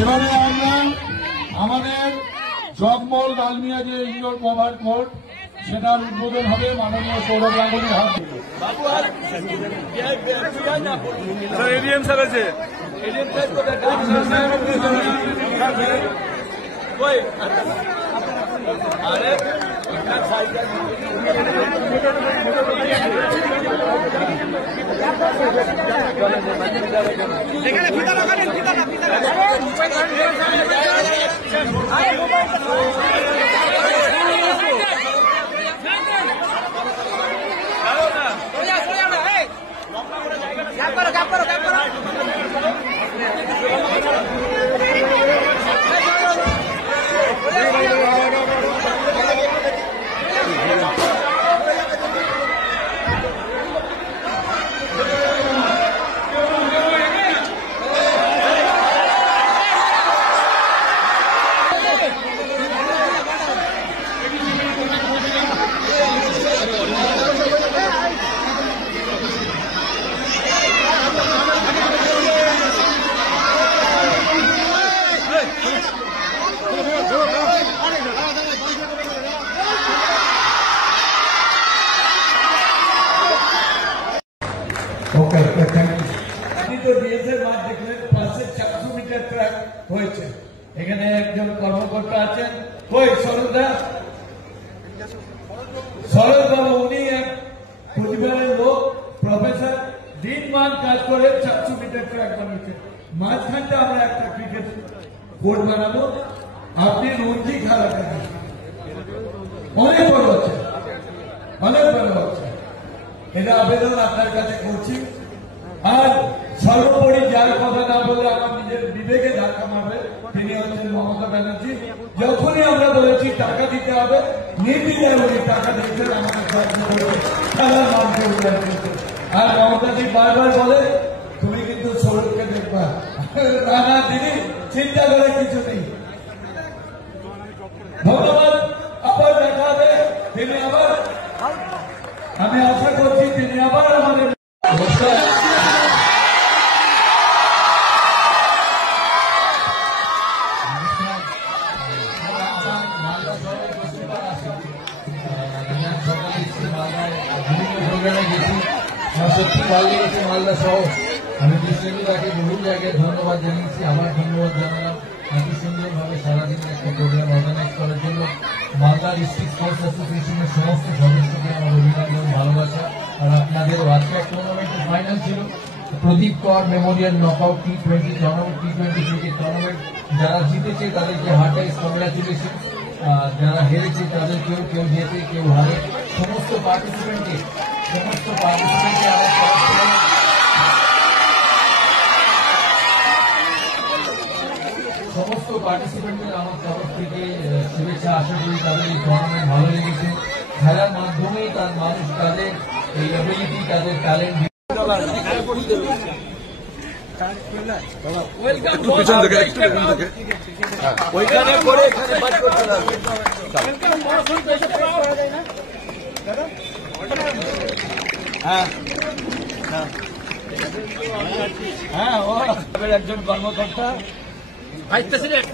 এবারে আমরা আমাদের জগমল ডালমিয়া যে ইনডোর কভার কোর্ট সেটার উদ্বোধন হবে মাননীয় সৌরভ গাঙ্গুলির হাত থেকে। এডিএম স্যার আছে এখানে ফিতা লাগালেন ফিতা হয়েছে। এখানে একজন কর্মকর্তা আছেন, সরলবাবু, উনি এক পরিবারের লোক, প্রফেসর, দিনমান কাজ করে 400 মিটার ট্র্যাক বানিয়েছে। মাঝখানটা আমরা একটা ক্রিকেট কোর্ট বানাবো, আপনি রঞ্জি খেলা করেন, অনেক বড় হচ্ছে, অনেক বড় হচ্ছে। এটা আবেদন আপনার কাছে করছি। আর সর্বোপরি যার কথা না বলে আমার নিজের বিবেকে ধাক্কা মারবে তিনি হচ্ছেন মমতা ব্যানার্জি। যখনই আমরা বলেছি টাকা দিতে হবে, নির্দ্বিধায় উনি টাকা দিচ্ছেন, আমাদের সাহায্য করবে, খেলার নামকে উন্নয়ন করতে। আর মমতাজি বারবার বলে তুমি কিন্তু সৌরভকে দেখবা, না দিদি চিন্তা করে কিছু নেই। ধন্যবাদ, আবার দেখা হবে। তিনি আবার, আমি আশা করছি তিনি আবার আমাদের সত্যি ভালো লেগেছে। মালদা শহর আমি কৃষ্ণকে তাকে বহু জায়গায় ধন্যবাদ জানিয়েছি, আবার ধন্যবাদ জানালাম এত সুন্দরভাবে সারাদিন একটা প্রোগ্রাম অর্গানাইজ করার জন্য। মালদা ডিস্ট্রিক্ট স্পোর্টস অ্যাসোসিয়েশনের সমস্ত সদস্যকে আমার অভিনন্দন, ভালোবাসা। আর আপনাদের আজকে টুর্নামেন্টের ফাইনাল ছিল প্রদীপ কর Memorial knockout T20 tournament, T20 cricket tournament. যারা জিতেছে তাদেরকে হার্টাইস কংগ্রাচুলেশন, যারা হেরেছে তাদের কেউ জেতে কেউ হারে। সমস্ত পার্টিসিপেন্টকে আমার তরফ থেকে শুভেচ্ছা। আশা করি তাদের এই টুর্নামেন্ট ভালো লেগেছে। খেলার মাধ্যমেই তার মানুষ তাদের এই অ্যাবিলিটি, তাদের ট্যালেন্ট একজন কর্মকর্তা ভাইস প্রেসিডেন্ট